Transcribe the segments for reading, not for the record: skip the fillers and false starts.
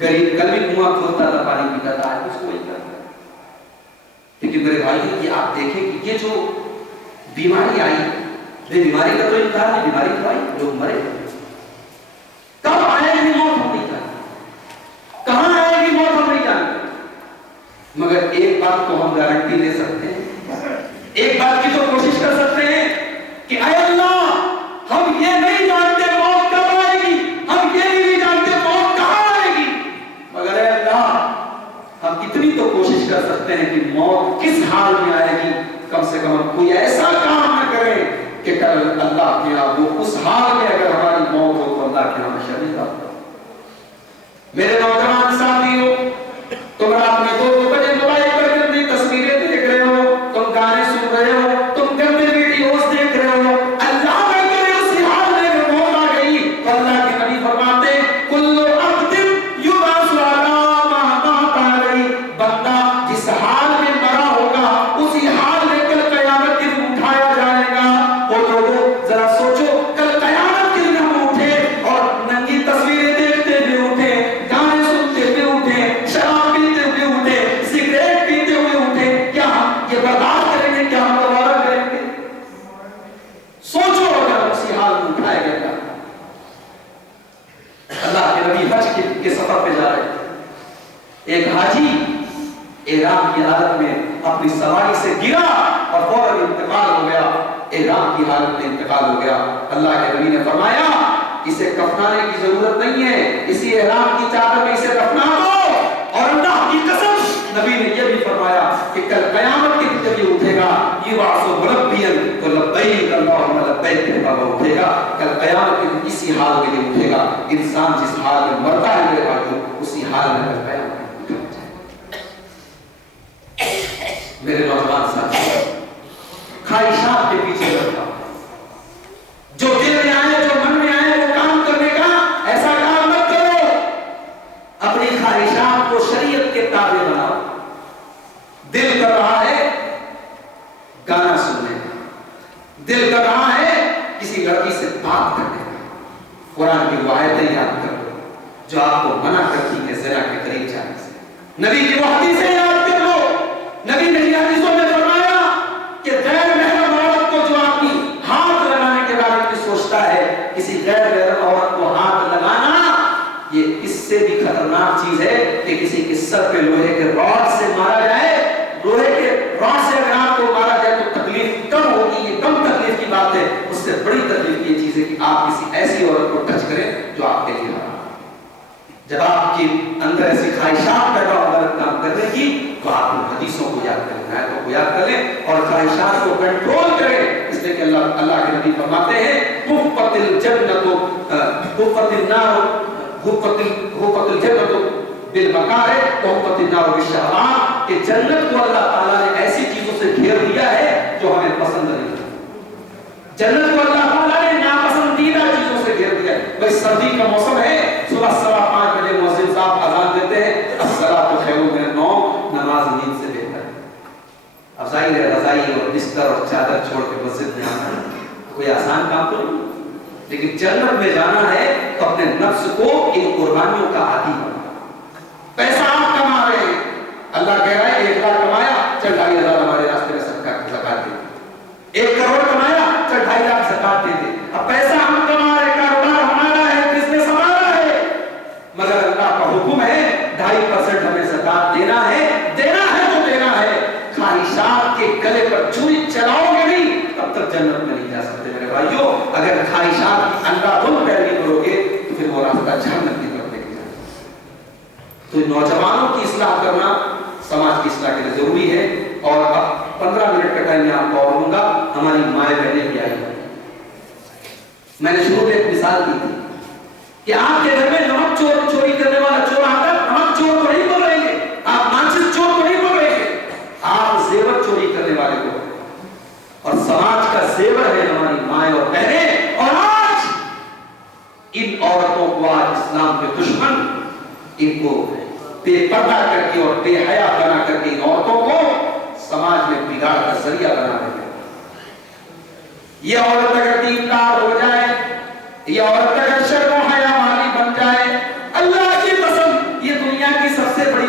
غریب کل بھی کنواں کھودتا تھا پانی پیتا تھا آج اس کو وہی کرتا ہے. لیکن میرے بھائی یہ آپ دیکھیں کہ یہ جو بیماری آئی بیماری کا تو انکار نہیں, بیماری تو آئی, لوگ مرے. کب آئے گی موت ہم نہیں جانتے, کہاں آئے گی موت ہم نہیں جانتے, مگر ایک بات کو ہم گارنٹی لے سکتے ہیں, ایک بات کی تو کوشش کر سکتے ہیں کہ اے اللہ ہم یہ نہیں جانتے موت کب آئے گی, ہم یہ نہیں جانتے موت کہاں آئے گی, مگر اے اللہ ہم اتنی تو کوشش کر سکتے ہیں کہ موت کس حال میں آئے گی, کم سے کم ہم کوئی ایسا کام نہ کریں کہ کل اللہ کے ہاں وہ اس حال میں اگر ہماری موت ہو تو اللہ کے ہاں شریک ہو. میرے نوجوان ساتھیوں, تم رات میں 2 بجے موبائل پر گندی تصویریں دیکھ رہے ہو, تم گانے سن رہے ہو, تم گندے ویڈیوز دیکھ رہے ہو, اللہ نہ کرے اسی حال میں اگر موت آ گئی تو اللہ کے نبی فرماتے کل عبد یبعث علی ما مات علیہ, بندہ جس حال میں مرا ہوگا اسی حال میں کل قیامت کے دن اٹھایا جائے گا. وہ لوگوں ذرا سوچو, کل قیامت کے دن ہم اٹھے اور ننگی تصویریں دیکھتے ہوئے اٹھے, گانے سنتے ہوئے اٹھے, شراب پیتے ہوئے اٹھے, سگریٹ پیتے ہوئے اٹھے, کیا ہم یہ برداشت کریں گے, کیا ہم دوبارہ کریں گے؟ سوچو اگر اسی حال میں اٹھائے گا. اللہ کے نبی حج کے سفر پہ جا رہے تھے, ایک حاجی احرام کی حالت میں اپنی سواری سے گرا اور فوراً انتقال ہو گیا, احرام کی حالت میں انتقال ہو گیا. اللہ کے نبی نے فرمایا اسے کفنانے کی ضرورت نہیں ہے, اسی احرام کی چادر میں اسے کفنا دو. اور اللہ کی قسم نبی نے یہ بھی فرمایا کہ کل قیامت کے دن جب یہ اٹھے گا یبعث ملبیا تو لبیک اللہم لبیک کہتا ہوا اٹھے گا. کل قیامت کے دن اسی حال کے لیے اٹھے گا. انسان جس حال میں مرتا ہے میرے بھائیوں اسی حال میں کل قیامت میرے نوجوان ساتھی, خواہشات کے پیچھے لگتا جو دل میں آئے, جو من میں آئے وہ کام کرنے کا, ایسا کام مت کرو. اپنی خواہشات کو شریعت کے تابع بناؤ. دل کر رہا ہے گانا سننے کا, دل کر رہا ہے کسی لڑکی سے بات کرنے کا, قرآن کی وہ آیتیں یاد کر لو جو آپ کو منع کرتی ہے زنا کے قریب جانے سے. نبی کی وہ حدیثیں یاد کر لو. نبی نے حدیثوں میں فرمایا کہ غیر محرم عورت کو جو آدمی ہاتھ لگانے کے بارے میں سوچتا ہے, کسی غیر محرم عورت کو ہاتھ لگانا یہ اس سے بھی خطرناک چیز ہے کہ کسی کے سر پہ لوہے کے راڈ سے مارا جائے. لوہے کے راڈ سے اگر آپ کو مارا جائے تو تکلیف کم ہوگی, یہ کم تکلیف کی بات ہے. اس سے بڑی تکلیف یہ چیز ہے کہ آپ کسی ایسی عورت کو ٹچ کریں جو آپ کے لیے حرام. جب آپ کے اندر ایسی خواہشات پیدا ہو غلط کام کرنے کی تو آپ ان حدیثوں کو یاد کریں, آیتوں کو یاد کریں اور خواہشات کو کنٹرول کریں. اس لیے کہ اللہ کے نبی فرماتے ہیں حفت الجنت حفت النار حفت الجنت بالمکارہ وحفت النار بالشہوات, کہ جنت کو اللہ تعالیٰ نے ایسی چیزوں سے گھیر دیا ہے جو ہمیں پسند نہیں. جنت کو اللہ تعالیٰ نے ناپسندیدہ چیزوں سے گھیر دیا ہے. بھائی سردی کا موسم ہے, صبح 5:15 بجے مؤذن صاحب اذان دیتے ہیں الصلاۃ خیر من النوم, نماز نیند سے بہتر ہے. اب ظاہر ہے رضائی اور بستر اور چادر چھوڑ کے مسجد میں آنا کوئی آسان کام تو نہیں, لیکن جنت میں جانا ہے تو اپنے نفس کو ان قربانیوں کا عادی بنا. پیسہ آپ کما رہے ہیں, اللہ کہہ رہا ہے 1 لاکھ کمایا چل 2,500 ہمارے راستے میں صدقہ زکات دے, 1 کروڑ کمایا چل 2.5 لاکھ زکات دے دے. اب پیسہ ہم کما رہے, کاروبار ہمارا ہے, بزنس ہمارا ہے, مگر اللہ کا حکم ہے 2.5% ہمیں زکات دینا ہے تو دینا ہے. خواہشات کے گلے پر چھری چلاؤ گے نہیں تب تک جنت میں نہیں جا سکتے میرے بھائیوں. اگر خواہشات کی اندھادھند پیروی کرو گے تو پھر وہ راستہ جہنم کی طرف لے کے جائے. تو نوجوانوں کی اصلاح کرنا سماج کی اصلاح کے لیے ضروری ہے. اور اب 15 منٹ کا ٹائم میں آپ کو اور دوں گا. ہماری مائیں بہنیں بھی آئی ہیں. میں نے شروع میں ایک مثال دی تھی کہ آپ کے گھر میں نمک چوری کرنے والا چور آتا ہے, نمک چور کو نہیں بول رہے ہیں, آپ مانچس چور کو نہیں بول رہے ہیں, آپ زیور چوری کرنے والے کو. اور سماج کا زیور ہے ہماری مائیں اور بہنیں. اور آج ان عورتوں کو, آج اسلام کے دشمن ان کو بے پردہ کر کے اور بے حیا بنا کر کے ان عورتوں کو سماج میں بگاڑ کا ذریعہ بنا رہے ہیں. یہ عورت اگر دیندار ہو جائے, یہ عورت اگر شرم و حیا والی بن جائے, اللہ کی قسم یہ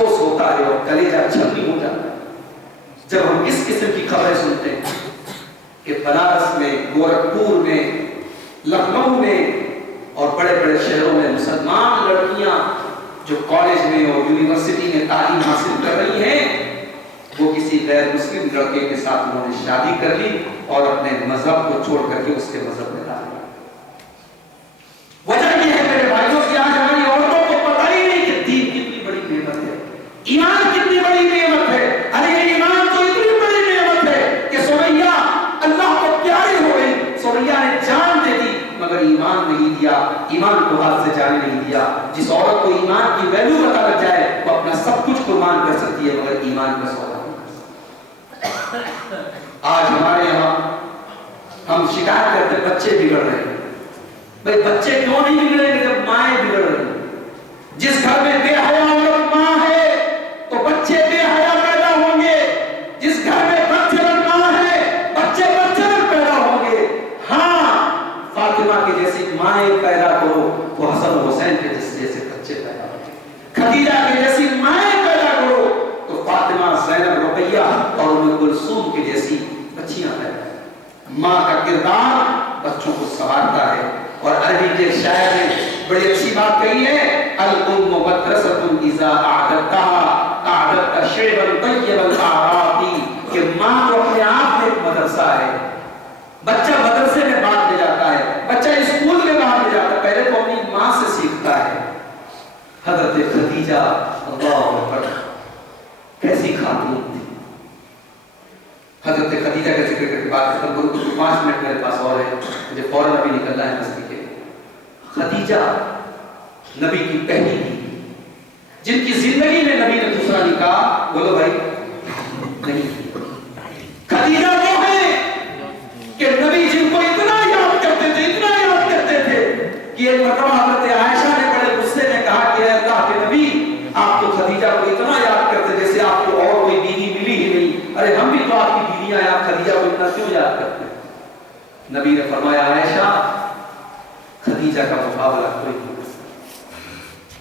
افسوس ہوتا ہے اور کلیجہ چھلنی ہو جاتا ہے جب ہم اس قسم کی خبریں سنتے ہیں کہ بنارس میں، گورکھپور میں، لکھنؤ میں اور بڑے بڑے شہروں میں مسلمان لڑکیاں جو کالج میں اور یونیورسٹی میں تعلیم حاصل کر رہی ہیں وہ کسی غیر مسلم لڑکے کے ساتھ انہوں نے شادی کر لی اور اپنے مذہب کو چھوڑ کر کے اس کے مذہب میں ڈال دیا۔ وجہ یہ ہے میرے بھائیوں کہ آج ہماری عورتوں کو پتہ ہی نہیں کہ دین کتنی بڑی نعمت ہے، ایمان کتنی بڑی نعمت ہے۔ ارے یہ ایمان تو اتنی بڑی نعمت ہے کہ سمیہ اللہ کو پیاری ہو گئی، سمیہ نے جان دے دی مگر ایمان نہیں دیا، ایمان کو ہاتھ سے جانے نہیں دیا۔ جس عورت کو ایمان کی ویلیو پتہ لگ جائے وہ اپنا سب کچھ قربان کر سکتی ہے مگر ایمان کا سودا۔ آج ہمارے یہاں ہم شکایت کرتے ہیں بچے بگڑ رہے ہیں۔ بھئی بچے کیوں نہیں بگڑ رہے جب مائیں بگڑ رہی ہیں؟ جس گھر میں بے حیا عورت ماں ہے تو بچے بے حیا پیدا ہوں گے، جس گھر میں بدچلن ماں ہے بچے بدچلن پیدا ہوں گے۔ ہاں فاطمہ کی جیسی مائیں پیدا کرو تو حسن و حسین کے جیسے بچے پیدا ہوں گے، خدیجہ کی جیسی مائیں پیدا کرو تو فاطمہ، زینب، رقیہ اور ام کلثوم کی جیسی بچیاں پیدا کرو۔ ماں کا کردار بچوں کو سنوارتا ہے۔ اور عربی کے شاعر نے بڑی اچھی بات کہی ہے، الام مدرسۃ اذا اعددتها اعددت شعبا طیب الاعراق، کہ ماں تو اپنے آپ میں ایک مدرسہ ہے۔ بچہ مدرسے میں بعد میں جاتا ہے، بچہ اسکول میں بعد میں جاتا ہے، پہلے تو اپنی ماں سے سیکھتا ہے۔ حضرت خدیجہ اللہ اکبر کیسی خاتون تھی۔ حضرت خدیجہ کا ذکر کر کے بات ختم کروں تو 5 منٹ میرے پاس اور ہے، مجھے فوراً ابھی نکلنا ہے مسجد کے۔ خدیجہ نبی کی پہلی تھی جن کی زندگی میں نبی نے دوسرا نکاح بولو بھائی نہیں۔ خدیجہ وہ ہے کہ نبی جن کو اتنا یاد کرتے تھے، اتنا یاد کرتے تھے کہ ایک مرتبہ حضرت عائشہ نے بڑے غصے میں کہا کہ اے اللہ کے نبی آپ تو خدیجہ کو اتنا یاد کرتے جیسے آپ کو اور کوئی بیوی ملی ہی نہیں، ارے ہم بھی تو آپ کی بیویاں ہیں، آپ خدیجہ کو اتنا کیوں یاد کرتے ہیں؟ نبی نے فرمایا عائشہ خدیجہ کا مقابلہ کوئی نہیں۔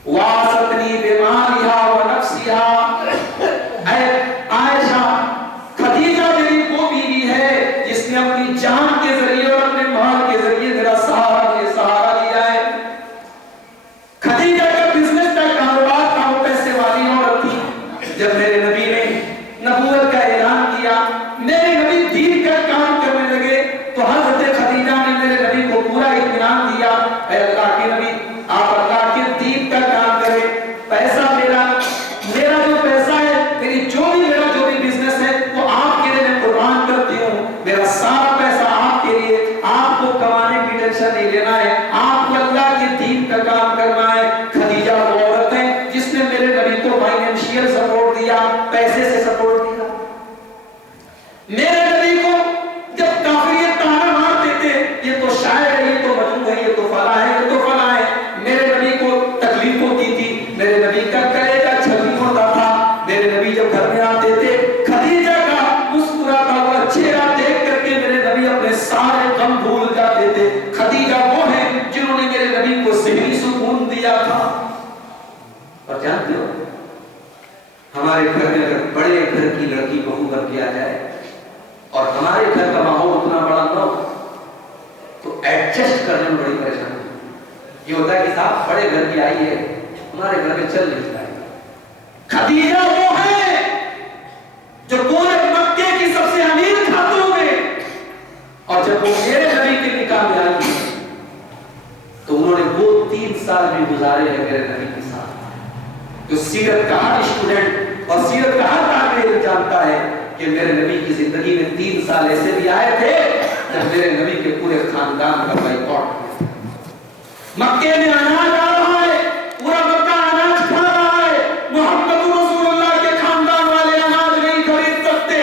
واسطنی بمالھا ونفسھا، اے عائشہ خدیجہ میری وہ بیوی ہے جس نے اپنی جان کے ذریعے اور اپنے مال کے ذریعے میرا سہارا دیا ہے۔ خدیجہ کا بزنس کا کاروبار تھا، وہ پیسے والی عورت تھی۔ جب میرے نبی نے نبوت کا اعلان کیا، میرے نبی دین کا کام کرنے لگے تو حضرت خدیجہ نے میرے نبی کو پورا اطمینان دیا، اے اللہ کے نبی آپ اللہ کے دین کا کام کریں، پیسہ میرا جو پیسہ ہے، میرا جو بھی بزنس ہے وہ آپ کے لیے میں قربان کرتی ہوں، میرا سارا پیسہ آپ کے لیے، آپ کو کمانے کی ٹینشن نہیں لینا ہے، آپ کو اللہ کے دین کا کام کرنا ہے۔ خدیجہ وہ عورت ہے جس نے میرے نبی کو فائنینشیل سپورٹ دیا، پیسے سے سپورٹ دیا۔ میرے نبی کو جب کافر یہ طعنہ مارتے تھے یہ تو شاعر ہے، یہ تو مجنون ہے، یہ تو فلاں ہے، یہ تو فلاں ہے، میرے نبی کو تکلیف ہوتی تھی، میرے نبی کا کلیجہ چھلنی ہوتا تھا۔ میرے نبی جب گھر میں آتے تھے خدیجہ کا مسکراتا ہوا چہرہ دیکھ کر کے میرے نبی اپنے سارے غم بھول جاتے تھے۔ خدیجہ وہ ہیں جنہوں نے میرے نبی کو ذہنی سکون دیا تھا۔ اور جانتے ہو ہمارے گھر میں اگر بڑے گھر کی لڑکی بہو بن کے آ جائے اور ہمارے گھر کا ماحول اتنا بڑا نہ ہو تو ایڈجسٹ کرنے میں بڑی پریشانی یہ ہوتا ہے کہ صاحب بڑے گھر کی آئی ہے، ہمارے گھر میں چل نہیں پائے۔ خدیجہ وہ ہے جو پورے مکے کی سب سے امیر خاتون ہے، اور جب وہ میرے نبی کے نکاح میں آئی تو انہوں نے وہ 3 سال بھی گزارے ہیں میرے نبی کے ساتھ، جو سیرت کا ہر اسٹوڈنٹ اور سیرت کا ہر طالب علم جانتا ہے کہ میرے نبی کی زندگی میں 3 سال ایسے بھی آئے تھے جب میرے نبی کے پورے خاندان کا بائیکاٹ مکے میں اناج آ رہا ہے، پورا مکہ اناج کھا رہا ہے، محمد رسول اللہ کے خاندان والے اناج نہیں خرید سکتے،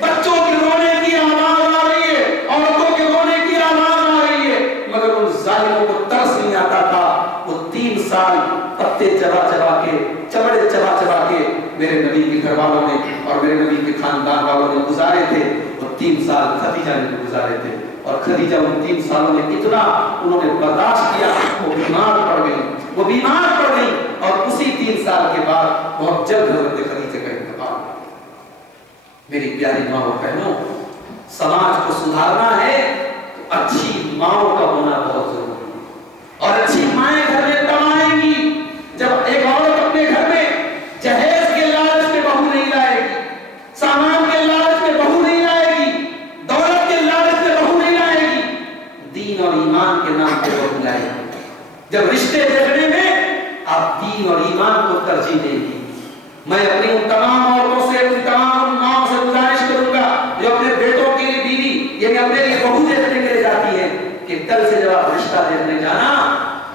بچوں کے رونے کی آواز آ رہی ہے، عورتوں کے رونے کی آواز آ رہی ہے، مگر ان ظالموں کو ترس نہیں آتا تھا۔ وہ 3 سال پتے چبا چبا کے، چمڑے چبا چبا کے میرے نبی کے گھر والوں نے اور میرے نبی کے خاندان والوں نے گزارے تھے، اور 3 سال خدیجہ نے گزارے تھے۔ اور خدیجہ ان 3 سالوں میں کتنا انہوں نے برداشت کیا، وہ بیمار پڑ گئی اور اسی 3 سال کے بعد بہت جلد حضرت خدیجہ کا انتقال ہوا۔ میری پیاری ماں و بہنوں، سماج کو سدھارنا ہے تو اچھی ماؤں کا ہونا بہت ضروری ہے، اور اچھی مائیں گھر میں تب آئیں گی جب ایک عورت اپنے گھر میں جہیز کے لالچ میں بہو نہیں لائے گی، سامان کے لالچ میں بہو نہیں لائے گی، دولت کے لالچ میں بہو نہیں لائے گی، دین اور ایمان کے نام پہ بہو لائے گی۔ جب رشتے دیکھنے میں آپ دین اور ایمان کو ترجیح دیں گی۔ میں اپنی ان تمام عورتوں سے، ان تمام ماؤں سے گزارش کروں گا جو اپنے بیٹوں کے لیے بیوی یعنی اپنے لیے بہو دیکھنے کے لیے جاتی ہے کہ کل سے جب آپ رشتہ دیکھنے جانا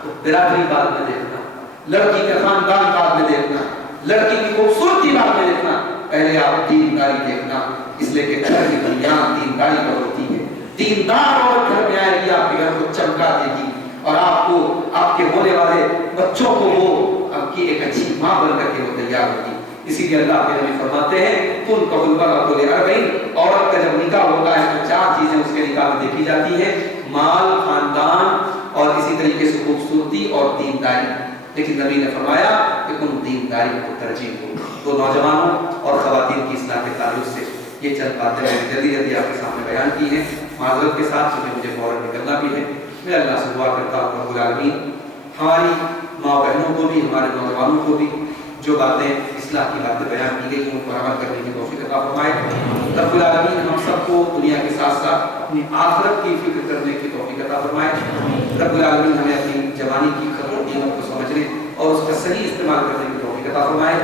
تو برادری بعد میں دیکھنا، لڑکی کا خاندان بعد میں دیکھنا، لڑکی کی خوبصورتی بعد میں دیکھنا، پہلے آپ دینداری دیکھنا، اس لیے کہ گھر کی بنیاد دینداری پر ہوتی ہے۔ دیندار عورت گھر میں آئے گی، آپ کے گھر کو چمکا دے گی، اور آپ کو، آپ کے ہونے والے بچوں کو وہ آپ کی ایک اچھی ماں بن کر کے وہ تیار ہوگی۔ اسی لیے اللہ کے نبی فرماتے ہیں کن قبل برۃ لاربعین، عورت کا جب نکاح ہوتا ہے تو 4 چیزیں اس کے نکاح میں دیکھی جاتی ہیں: مال، خاندان، اور اسی طریقے سے خوبصورتی اور دینداری۔ لیکن نبی نے فرمایا کہ تم دینداری کو ترجیح دو۔ تو نوجوانوں اور خواتین کی اصلاح کے تعلق سے یہ چند باتیں میں نے جلدی جلدی آپ کے سامنے بیان کی ہیں، معذرت کے ساتھ مجھے فوراً نکلنا بھی ہے۔ میں اللہ سے دعا کرتا ہوں رب العالمین ہماری ماں بہنوں کو بھی، ہمارے نوجوانوں کو بھی جو باتیں اصلاح کی باتیں بیان کی گئی ان پر عمل کرنے کی توفیق عطا فرمائے۔ رب العالمین ہم سب کو دنیا کے ساتھ ساتھ اپنی آخرت کی فکر کرنے کی توفیق عطا فرمائے۔ رب العالمین ہمیں اپنی جوانی کی قدر و قیمت کو سمجھنے اور اس کا صحیح استعمال کرنے کی توفیق عطا فرمائے۔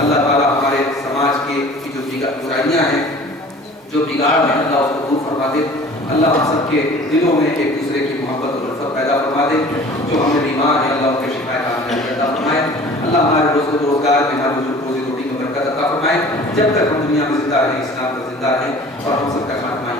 اللہ تعالیٰ ہمارے سماج کی جو برائیاں ہیں، جو بگاڑ ہے، اللہ اس کو دور فرما دے۔ اللہ ہم سب کے دلوں میں ایک دوسرے کی محبت اور الفت پیدا فرما دے۔ جو ہمیں بیمار ہیں اللہ ان کے شفا کامل عطا فرمائے۔ اللہ ہمارے روزگار میں، ہماری روزی روٹی میں برکت عطا فرمائے۔ جب تک ہم دنیا میں زندہ ہیں، اسلام پر زندہ ہیں، اور ہم سب کا خاتمہ